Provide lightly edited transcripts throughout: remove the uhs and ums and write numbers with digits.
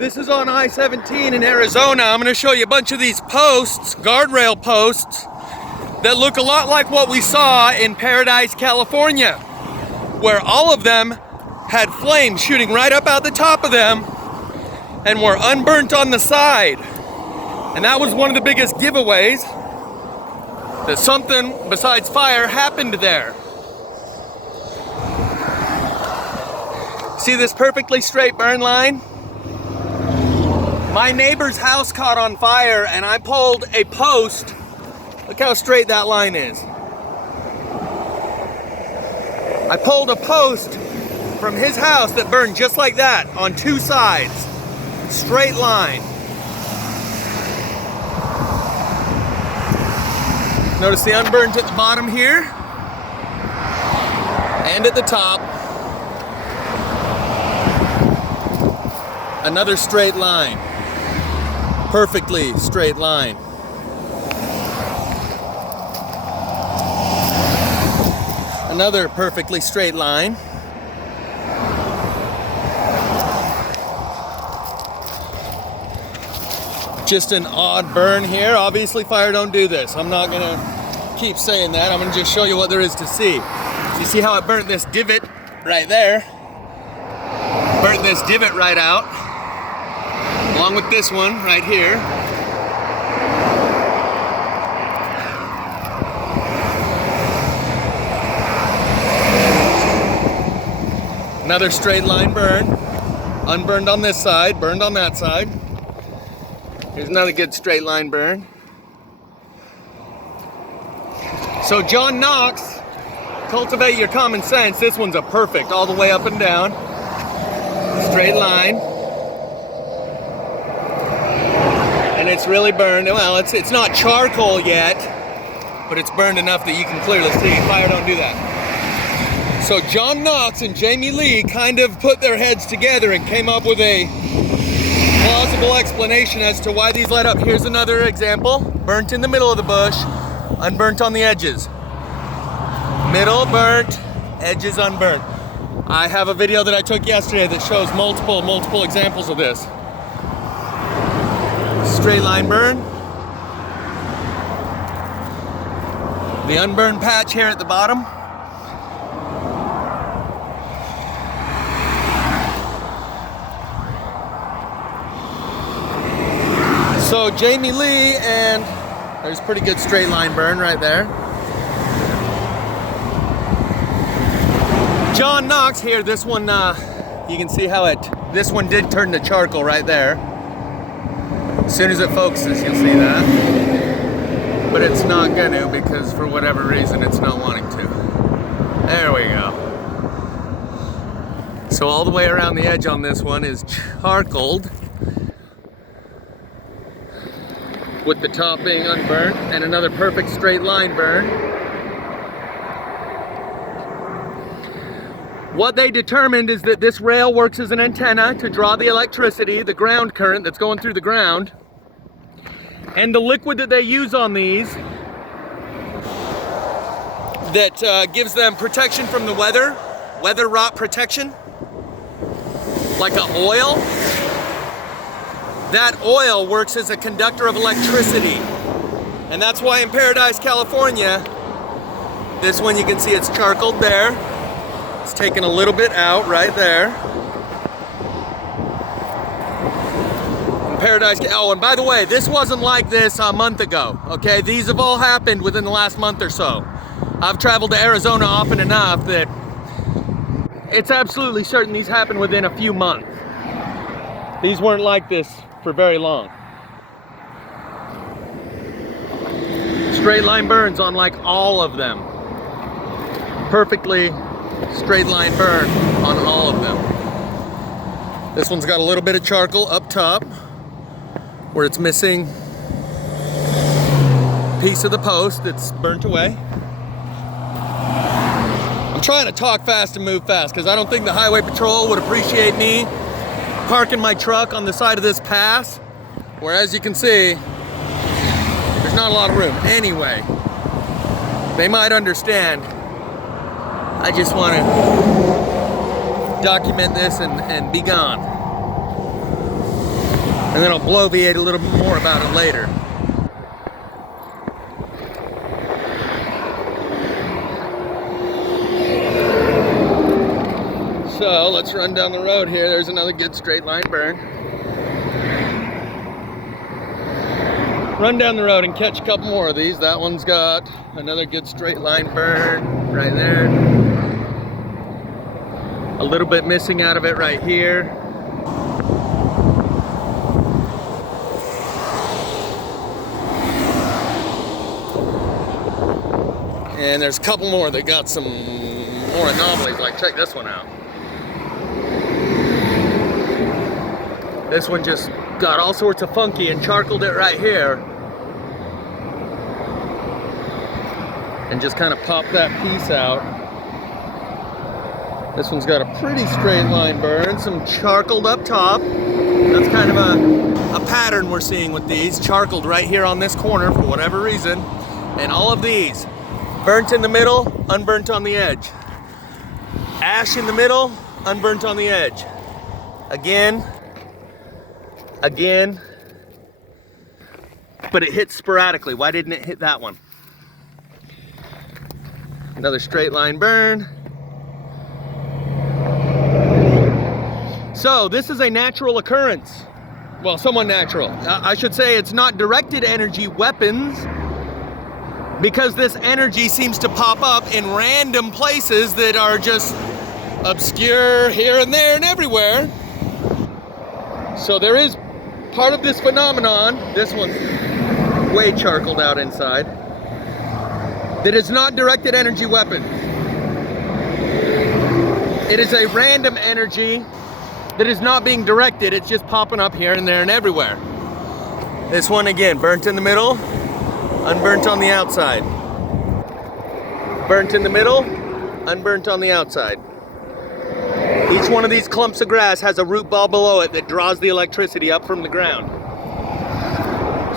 This is on I-17 in Arizona. I'm gonna show you a bunch of these posts, guardrail posts, that look a lot like what we saw in Paradise, California, where all of them had flames shooting right up out the top of them and were unburnt on the side. And that was one of the biggest giveaways that something besides fire happened there. See this perfectly straight burn line? My neighbor's house caught on fire and I pulled a post. Look how straight that line is. I pulled a post from his house that burned just like that on two sides. Straight line. Notice the unburnt at the bottom here and at the top. Another straight line. Perfectly straight line. Another perfectly straight line. Just an odd burn here. Obviously fire don't do this. I'm not gonna keep saying that. I'm gonna just show you what there is to see. So you see how it burnt this divot right there? Burnt this divot right out, along with this one right here. Another straight line burn. Unburned on this side, burned on that side. Here's another good straight line burn. So John Knox, cultivate your common sense. This one's a perfect, all the way up and down. Straight line. And it's really burned. Well, it's not charcoal yet, but it's burned enough that you can clearly see. Fire don't do that. So John Knox and Jamie Lee kind of put their heads together and came up with a plausible explanation as to why these light up. Here's another example. Burnt in the middle of the bush, unburnt on the edges. Middle burnt, edges unburnt. I have a video that I took yesterday that shows multiple examples of this. Straight line burn. The unburned patch here at the bottom. So Jamie Lee, and there's a pretty good straight line burn right there. John Knox here, this one, you can see how this one did turn to charcoal right there. As soon as it focuses, you'll see that. But it's not gonna, because for whatever reason, it's not wanting to. There we go. So all the way around the edge on this one is charcoaled, with the top being unburnt, and another perfect straight line burn. What they determined is that this rail works as an antenna to draw the electricity, the ground current that's going through the ground, and the liquid that they use on these that gives them protection from the weather rot protection, like an oil. That oil works as a conductor of electricity. And that's why in Paradise, California, this one you can see it's charcoaled there. It's taken a little bit out right there. In Paradise, oh, and by the way, this wasn't like this a month ago, okay? These have all happened within the last month or so. I've traveled to Arizona often enough that it's absolutely certain these happened within a few months. These weren't like this for very long. Straight line burns on like all of them. Perfectly straight line burn on all of them. This one's got a little bit of charcoal up top where it's missing a piece of the post that's burnt away. I'm trying to talk fast and move fast because I don't think the highway patrol would appreciate me parking my truck on the side of this pass, where as you can see, there's not a lot of room. Anyway, they might understand. I just want to document this and be gone. And then I'll bloviate a little bit more about it later. So let's run down the road here. There's another good straight line burn. Run down the road and catch a couple more of these. That one's got another good straight line burn right there. A little bit missing out of it right here. And there's a couple more that got some more anomalies, like check this one out. This one just got all sorts of funky and charcoaled it right here. And just kind of popped that piece out. This one's got a pretty straight line burn, some charcoaled up top. That's kind of a pattern we're seeing with these. Charcoaled right here on this corner for whatever reason. And all of these, burnt in the middle, unburnt on the edge. Ash in the middle, unburnt on the edge. Again, but it hits sporadically. Why didn't it hit that one? Another straight line burn. So this is a natural occurrence. Well, somewhat natural. I should say it's not directed energy weapons, because this energy seems to pop up in random places that are just obscure here and there and everywhere. So there is part of this phenomenon, this one's way charcoaled out inside, that is not directed energy weapon. It is a random energy that is not being directed, it's just popping up here and there and everywhere. This one again, burnt in the middle, unburnt on the outside. Burnt in the middle, unburnt on the outside. Each one of these clumps of grass has a root ball below it that draws the electricity up from the ground.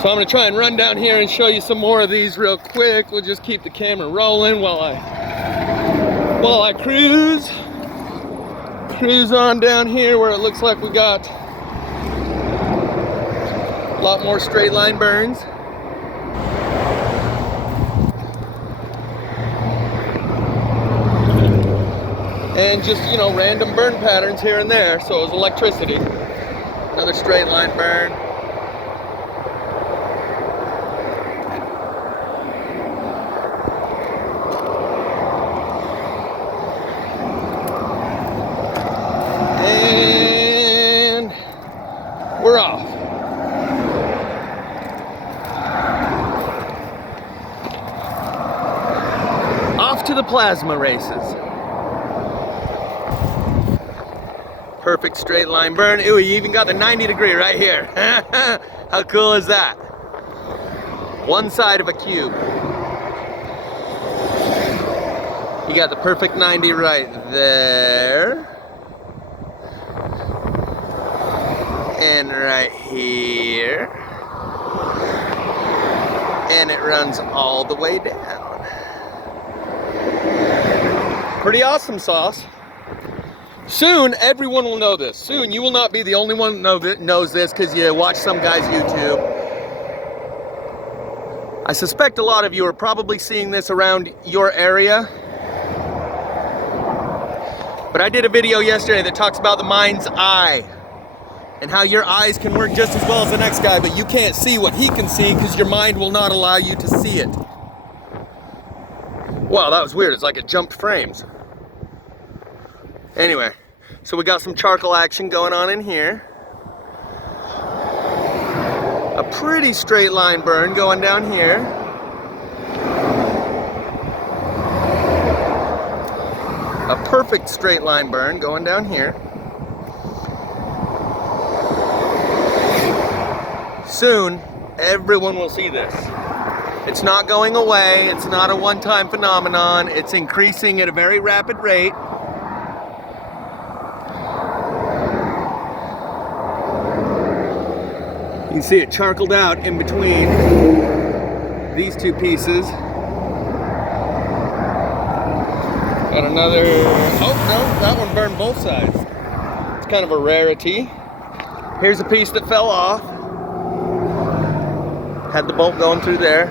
So I'm gonna try and run down here and show you some more of these real quick. We'll just keep the camera rolling while I cruise on down here where it looks like we got a lot more straight line burns. And just, you know, random burn patterns here and there. So it was electricity. Another straight line burn. And we're off. Off to the plasma races. Perfect straight line burn. Ooh, you even got the 90-degree right here. How cool is that? One side of a cube. You got the perfect 90 right there. And right here. And it runs all the way down. Pretty awesome sauce. Soon, everyone will know this. Soon, you will not be the only one that knows this because you watch some guy's YouTube. I suspect a lot of you are probably seeing this around your area. But I did a video yesterday that talks about the mind's eye and how your eyes can work just as well as the next guy, but you can't see what he can see because your mind will not allow you to see it. Wow, that was weird. It's like it jumped frames. Anyway, so we got some charcoal action going on in here. A pretty straight line burn going down here. A perfect straight line burn going down here. Soon, everyone will see this. It's not going away. It's not a one-time phenomenon. It's increasing at a very rapid rate. You can see it charcoaled out in between these two pieces. Got another, oh no, that one burned both sides. It's kind of a rarity. Here's a piece that fell off. Had the bolt going through there.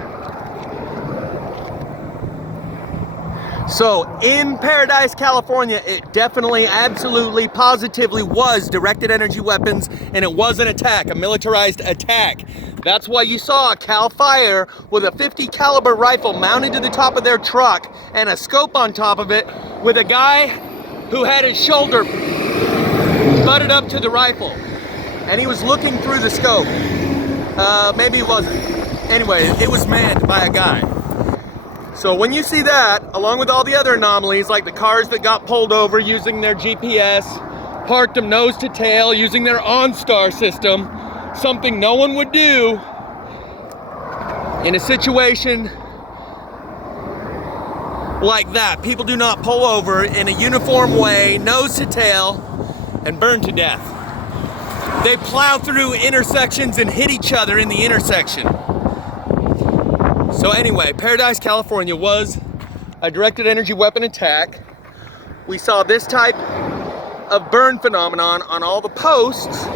So in Paradise, California, it definitely, absolutely, positively was directed energy weapons, and it was an attack, a militarized attack. That's why you saw Cal Fire with a 50 caliber rifle mounted to the top of their truck and a scope on top of it with a guy who had his shoulder butted up to the rifle. And he was looking through the scope. Maybe he wasn't. Anyway, it was manned by a guy. So when you see that, along with all the other anomalies, like the cars that got pulled over using their GPS, parked them nose to tail using their OnStar system, something no one would do in a situation like that. People do not pull over in a uniform way, nose to tail, and burn to death. They plow through intersections and hit each other in the intersection. So anyway, Paradise, California was a directed energy weapon attack. We saw this type of burn phenomenon on all the posts.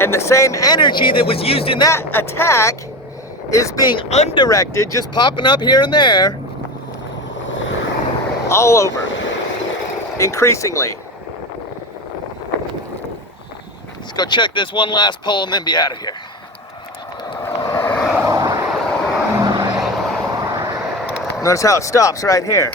And the same energy that was used in that attack is being undirected, just popping up here and there, all over, increasingly. Let's go check this one last pole and then be out of here. Notice how it stops right here.